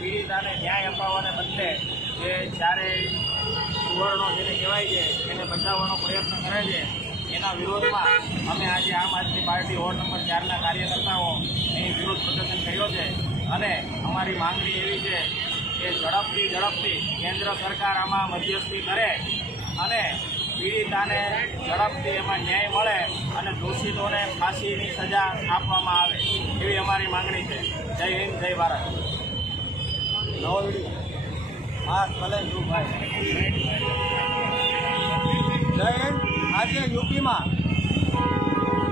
પીડિતાને ન્યાય અપાવવાને બદલે જે ચારે સુવર્ણો જેને કહેવાય છે, એને બચાવવાનો પ્રયત્ન કરે છે, એના વિરોધમાં અમે આજે આમ આદમી પાર્ટી વોર્ડ નંબર ચારના કાર્યકર્તાઓ એની વિરોધ પ્રદર્શન કર્યો છે. અને અમારી માંગણી એવી છે કે ઝડપથી ઝડપથી કેન્દ્ર સરકાર આમાં મધ્યસ્થી કરે અને પીડિતાને ઝડપથી એમાં ન્યાય મળે અને દોષિતોને ફાંસીની સજા આપવામાં આવે એવી અમારી માંગણી છે. જય હિન્દ, જય ભારત. હા ભલે ભાઈ જય આજે યુપીમાં,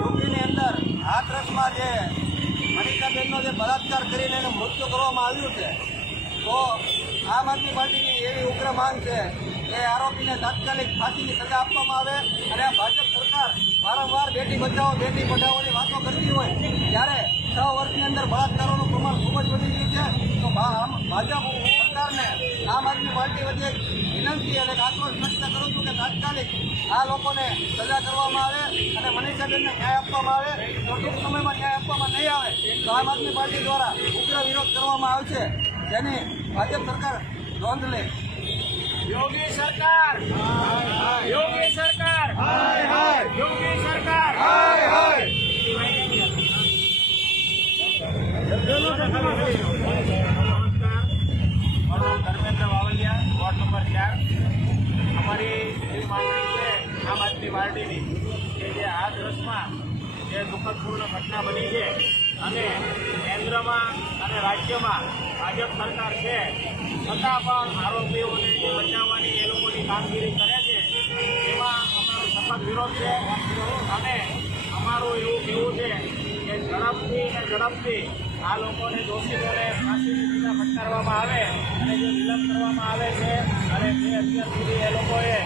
યુપીની અંદર હાથરસમાં જે મનિષાબેનનો જે બળાત્કાર કરીને એનું મૃત્યુ કરવામાં આવ્યું છે, તો આમ આદમી પાર્ટીની એવી ઉગ્ર માંગ છે કે આરોપીને તાત્કાલિક ફાંસીની સજા આપવામાં આવે અને આ ભાજપ સરકાર વારંવાર બેટી બચાવો, બેટી પઢાઓની વાતો કરતી હોય, ત્યારે છ વર્ષની અંદર બળાત્કારોનું પ્રમાણ ખૂબ જ વધી ગયું છે. ભાજપ સરકારને આમ આદમી પાર્ટી વચ્ચે વિનંતી અને આક્રોશ વ્યક્ત કરું છું કે તાત્કાલિક આ લોકોને સજા કરવામાં આવે અને મનીષાબેનને ન્યાય આપવામાં આવે. જો ટૂંક સમયમાં ન્યાય આપવામાં નહીં આવે તો આમ આદમી પાર્ટી દ્વારા ઉગ્ર વિરોધ કરવામાં આવશે જેની ભાજપ સરકાર નોંધ લે. યોગી સરકાર! યોગી સરકાર! યોગી સરકાર! નમસ્કાર મારું નામ ધર્મેન્દ્ર વાવલિયા વોર્ડ નંબર ચાર અમારી એવી માંગણી છે આમ આદમી પાર્ટીની કે જે આ દિવસમાં જે દુઃખદપૂર્ણ ઘટના બની છે અને કેન્દ્રમાં અને રાજ્યમાં ભાજપ સરકાર છે, છતાં પણ આરોપીઓને બચાવવાની એ લોકોની કામગીરી કરે છે, એમાં અમારો સખત વિરોધ છે. અને અમારું એવું કહેવું છે કે ઝડપથી અને ઝડપથી આ લોકોને દોષિતોને ફાંસીની સજા ફટકારવામાં આવે અને જે વિલંબ કરવામાં આવે છે, અને જે અત્યાર સુધી એ લોકોએ